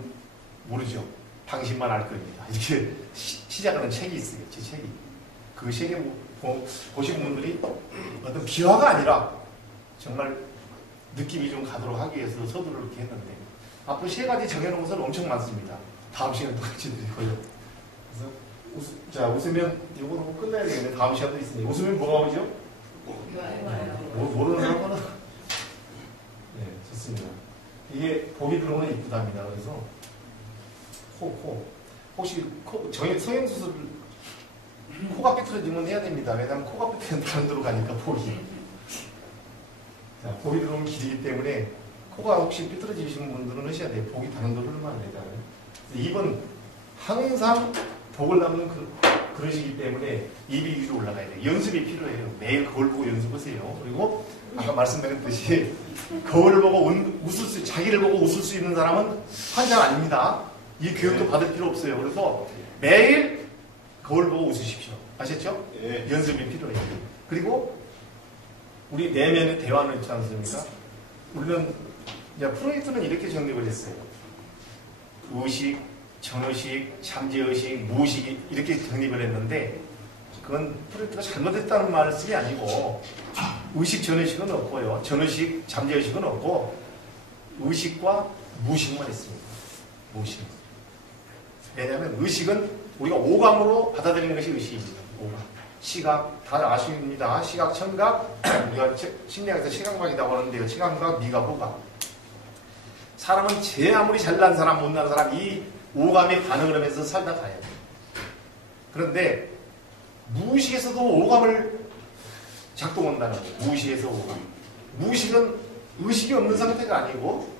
모르죠. 당신만 알 겁니다. 이렇게 시작하는 책이 있어요. 제 책이. 그 책에 보신 분들이 어떤 비화가 아니라 정말 느낌이 좀 가도록 하기 위해서 서두를 이렇게 했는데 앞으로 3가지 정해놓은 것은 엄청 많습니다. 다음 시간에 똑같이 드리고요. 그래서 자, 웃으면 이거로 끝내야 되겠네. 다음 시간도 있으니 웃으면 뭐가 오죠? 모르는 사람은 네, 좋습니다. 이게 보기 들어오면 이쁘답니다. 그래서 코 혹시 성형수술 코가 삐뚤어지면 해야 됩니다. 왜냐하면 코가 삐뚤어지면 다른 데로 가니까 보기. 자, 보기 들어오면 길이기 때문에 코가 혹시 삐뚤어지시는 분들은 하셔야 돼요. 보기 다른 데로 흐르면 안 되잖아요. 입은 항상 복을 남는 그러시기 때문에 입이 위로 올라가야 돼요. 연습이 필요해요. 매일 거울 보고 연습하세요. 그리고 아까 말씀드렸듯이 거울을 보고 자기를 보고 웃을 수 있는 사람은 환자가 아닙니다. 이 교육도 받을 필요 없어요. 그래서 매일 거울 보고 웃으십시오. 아셨죠? 예. 연습이 필요해요. 그리고 우리 내면의 대화는 있지 않습니까? 우리는 프로이트는 이렇게 정립을 했어요. 의식, 전의식, 잠재의식, 무의식이 이렇게 정립을 했는데 그건 프로이트가 잘못했다는 말씀이 아니고 의식, 전의식은 없고요. 전의식, 잠재의식은 없고 의식과 무의식만 있습니다. 무의식. 왜냐하면 의식은 우리가 오감으로 받아들이는 것이 의식입니다. 오감. 시각, 다 아십니다. 시각, 청각, 우리가 심리학에서 시각막이라고 하는데요. 시각각, 미각, 후각. 사람은 제 아무리 잘난 사람, 못난 사람 이 오감에 반응을 하면서 살다 가야 돼요. 그런데 무의식에서도 오감을 작동한다는 거예요. 무의식에서 오감. 무의식은 의식이 없는 상태가 아니고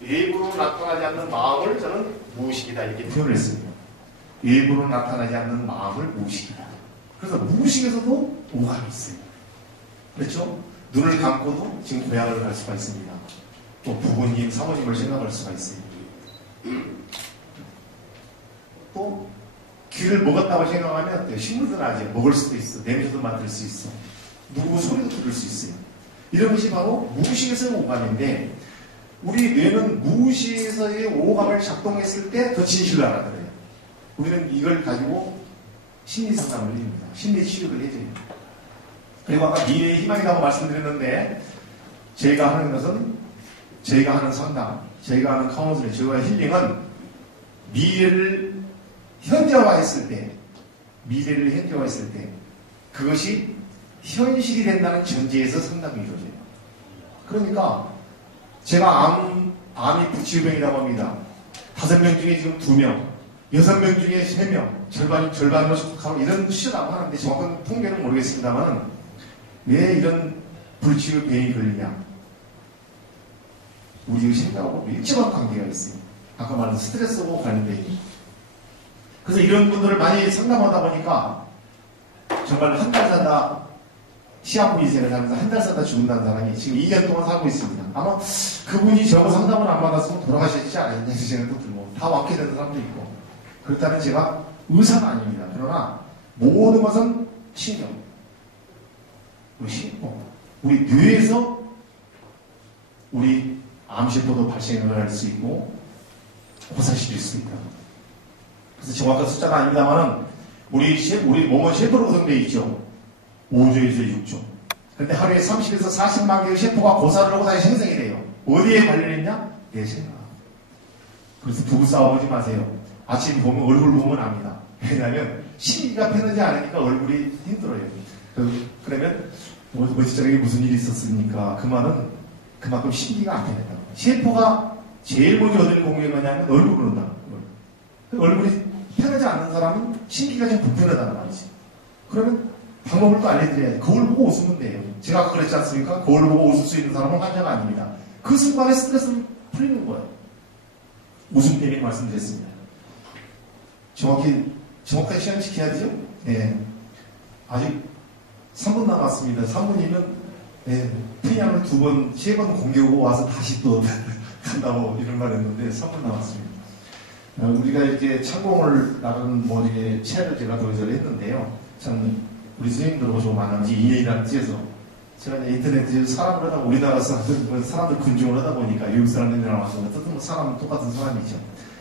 외부로 나타나지 않는 마음을 저는 무의식이다 이렇게 표현을 했습니다. 외부로 나타나지 않는 마음을 무의식이다. 그래서 무의식에서도 오감이 있어요. 그렇죠? 눈을 감고도 지금 고향을 갈 수가 있습니다. 또 부모님, 사모님을 생각할 수가 있어요. 또 귀를 먹었다고 생각하면 식물도 나지 먹을 수도 있어. 냄새도 맡을 수 있어. 누구 소리도 들을 수 있어요. 이런 것이 바로 무의식에서의 오감인데 우리 뇌는 무의식에서의 오감을 작동했을 때 더 진실을 알아들어요. 우리는 이걸 가지고 심리 상담을 해줍니다. 심리 치료를 해줘요. 그리고 아까 미래의 희망이라고 말씀드렸는데 저희가 하는 것은 저희가 하는 상담, 저희가 하는 카운슬링, 저희가 힐링은 미래를 현재화했을 때 그것이 현실이 된다는 전제에서 상담이 이루어져요. 그러니까 제가 암이 부치유병이라고 합니다. 5명 중에 지금 2명, 6명 중에 3명, 절반으로 속하고 이런 수치라고 하는데 정확한 통계는 모르겠습니다만 왜 이런 불치유병이 걸리냐? 우리의 생각하고 밀접한 관계가 있어요. 아까 말한 스트레스하고 관련되어 있는. 그래서 이런 분들을 많이 상담하다 보니까 정말 한 달 살다 시한부 인생을 살면서 한 달 살다 죽는다는 사람이 지금 2년 동안 살고 있습니다. 아마 그분이 저거 상담을 안 받았으면 돌아가셨지 않았냐 생각도 들고 다 왔게 되는 사람도 있고 그렇다면 제가 의사가 아닙니다. 그러나 모든 것은 신경, 우리 심보, 우리 뇌에서 우리 암세포도 발생을 할 수 있고 고사시킬 수 있다. 그래서 정확한 숫자가 아닙니다만은 우리 몸은 셰포로 구성되어 있죠. 5조에서 6조. 그런데 하루에 30에서 40만 개의 셰포가 고사를 하고 다시 생성이 돼요. 어디에 관련있냐? 내 생각. 그래서 부부싸움 하지 마세요. 아침 보면 얼굴 보면 압니다. 왜냐하면 심기가 편하지 않으니까 얼굴이 힘들어요. 그러면 어제 저녁에 무슨 일이 있었습니까? 그 말은 그만큼 심기가 안 편하다. 셰포가 제일 먼저 어디를 공유해 가냐면 얼굴을 온다. 얼굴이 편하지 않는 사람은 심기가 좀 불편하다는 말이지. 그러면 방법을 또 알려드려야지. 거울 보고 웃으면 돼요. 제가 아까 그랬지 않습니까? 거울 보고 웃을 수 있는 사람은 환자가 아닙니다. 그 순간에 스트레스를 풀리는 거예요. 웃음 때문에 말씀드렸습니다. 정확하게 시간 지켜야죠? 네. 아직 3분 남았습니다. 3분이면, 네. 태양을 2번, 3번 공개하고 와서 다시 또 간다고 이런 말 했는데 3분 남았습니다. 우리가 이렇게 창공을 나가는 머리에 체를 제가 도의를 했는데요. 참, 우리 선생님들하고 좀 만난 지 2년이나 뛰어서 제가 이제 인터넷에서 사람을 하다 우리나라 사람들 군중을 하다 보니까 외국 사람들이랑 와서 어쨌든 사람은 똑같은 사람이죠.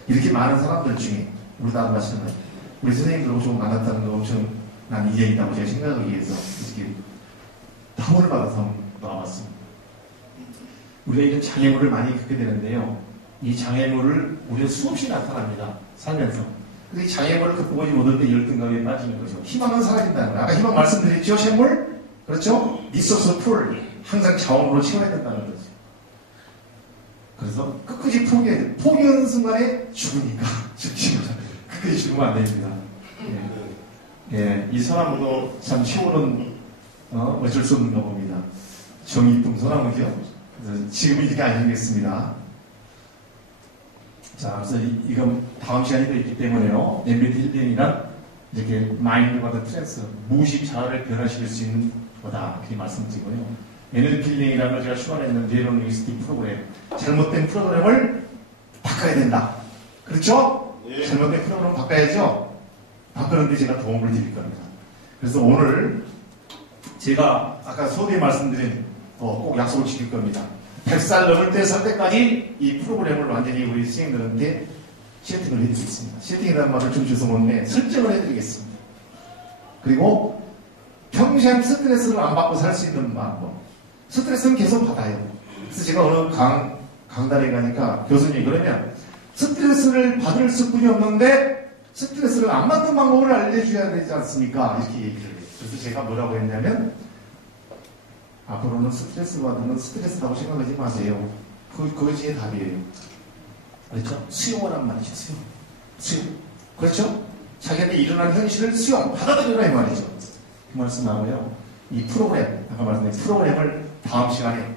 이렇게 많은 사람들 중에 우리 나라 마찬가지 우리 선생님들하고 좀 만났다는 거 엄청난 인연이라고 제가 생각하기 위해서 이렇게 다 학원을 받아서 나왔습니다. 우리가 이런 장애물을 많이 겪게 되는데요. 이 장애물을 우리는 수없이 나타납니다. 살면서. 근데 이 장애물을 극복하지 못할 때 열등감에 빠지는 거죠. 희망은 사라진다는 거예요. 아까 희망 말씀드렸죠? 샘물? 그렇죠? 리소스 풀. 항상 자원으로 채워야 된다는 거죠. 그래서 끝까지 포기하는 순간에 죽으니까. 끝까지 죽으면 안 됩니다. 예, 이 소나무도 참 시골은 어쩔 수 없는가 봅니다. 정이 이쁜 소나무죠. 지금은 이렇게 아니겠습니다. 자, 그래서 이건 다음 시간이 되기 때문에요. MBT 힐링이란 이렇게 마인드와 트랜스, 무의식 자아를 변화시킬 수 있는 거다. 이렇게 말씀드리고요. NLP 힐링이라는 걸 제가 추가했는 뉴럴링스틱 프로그램. 잘못된 프로그램을 바꿔야 된다. 그렇죠? 예. 잘못된 프로그램을 바꿔야죠? 바꾸는데 제가 도움을 드릴 겁니다. 그래서 오늘 제가 아까 소개에 말씀드린 꼭 약속을 지킬 겁니다. 100살 넘을 때 살 때까지 이 프로그램을 완전히 우리 수행들한테 세팅을 해드리겠습니다. 세팅이라는 말을 좀 죄송한데 설정을 해드리겠습니다. 그리고 평생 스트레스를 안 받고 살 수 있는 방법. 스트레스는 계속 받아요. 그래서 제가 어느 강단에 가니까 교수님 그러면 스트레스를 받을 수뿐이 없는데 스트레스를 안 받는 방법을 알려줘야 되지 않습니까? 이렇게 얘기를 해요. 그래서 제가 뭐라고 했냐면 앞으로는 스트레스 받으면 스트레스라고 생각하지 마세요. 그것이 제 답이에요. 그렇죠? 수용을 한 말이죠. 수용. 그렇죠? 자기한테 일어난 현실을 수용, 받아들이라 이 말이죠. 그 말씀하고요. 이 프로그램, 아까 말씀드린 프로그램을 다음 시간에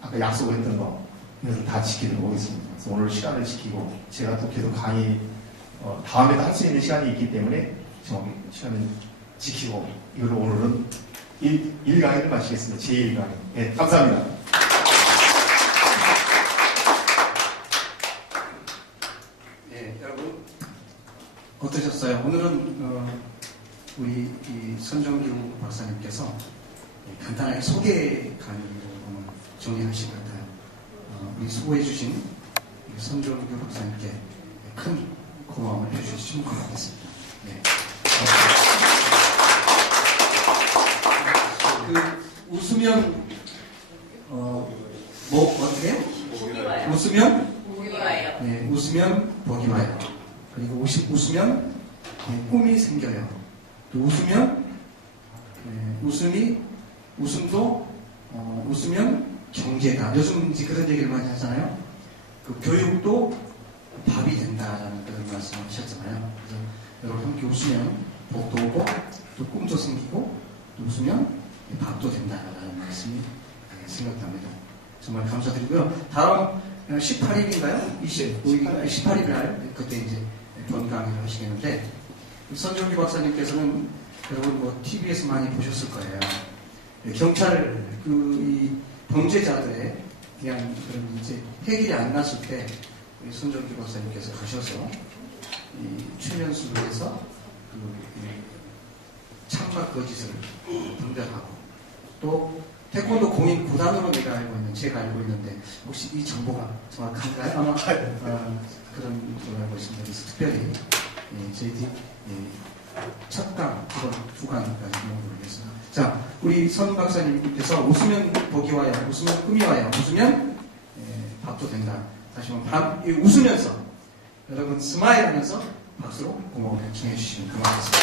아까 약속했던 거 이것을 다 지키도록 하겠습니다. 그래서 오늘 시간을 지키고 제가 또 계속 강의 다음에도 할 수 있는 시간이 있기 때문에 정확히 시간을 지키고 이걸로 오늘은 1강의를 마치겠습니다. 제1강의. 네, 감사합니다. 네, 여러분 어떠셨어요? 오늘은 우리 선정규 박사님께서 간단하게 소개 강의로 정리하신 것 같아요. 우리 수고해 주신 선정규 박사님께 큰 고마움을 해주시면 고맙겠습니다. 네. 웃으면 어떻게 해요? 복이 와요. 웃으면 복이 와요. 네, 웃으면 복이 와요. 그리고 웃으면 꿈이 생겨요. 또 웃으면 웃음도 웃으면 경제가 요즘 이제 그런 얘기를 많이 하잖아요. 그 교육도 밥이 된다라는 그런 말씀을 하셨잖아요. 그래서 여러분 함께 웃으면 복도 오고 또 꿈도 생기고 또 웃으면 밥도 된다라는 말씀이 생각납니다. 정말 감사드리고요. 다음 18일인가요? 18일 날 그때 이제 본강의를 하시겠는데 선정규 박사님께서는 여러분 TV에서 많이 보셨을 거예요. 경찰 이 범죄자들의 그냥 그런 이제 해결이 안 났을 때 우리 선정규 박사님께서 가셔서 이 최면수에서 참과 거짓을 분별하고 또 태권도 공인 구단으로 제가 알고 있는데 혹시 이 정보가 정확한가요? 아마 그런 걸로 알고 있습니다. 그래서 특별히 저희들이 첫강, 두강까지 모르겠습니다. 자, 우리 선 박사님께서 웃으면 복이 와요, 웃으면 꿈이 와요, 웃으면 밥도 된다. 다시 한번 웃으면서 여러분 스마일하면서 박수로 고마움을 전해주시면 고맙겠습니다.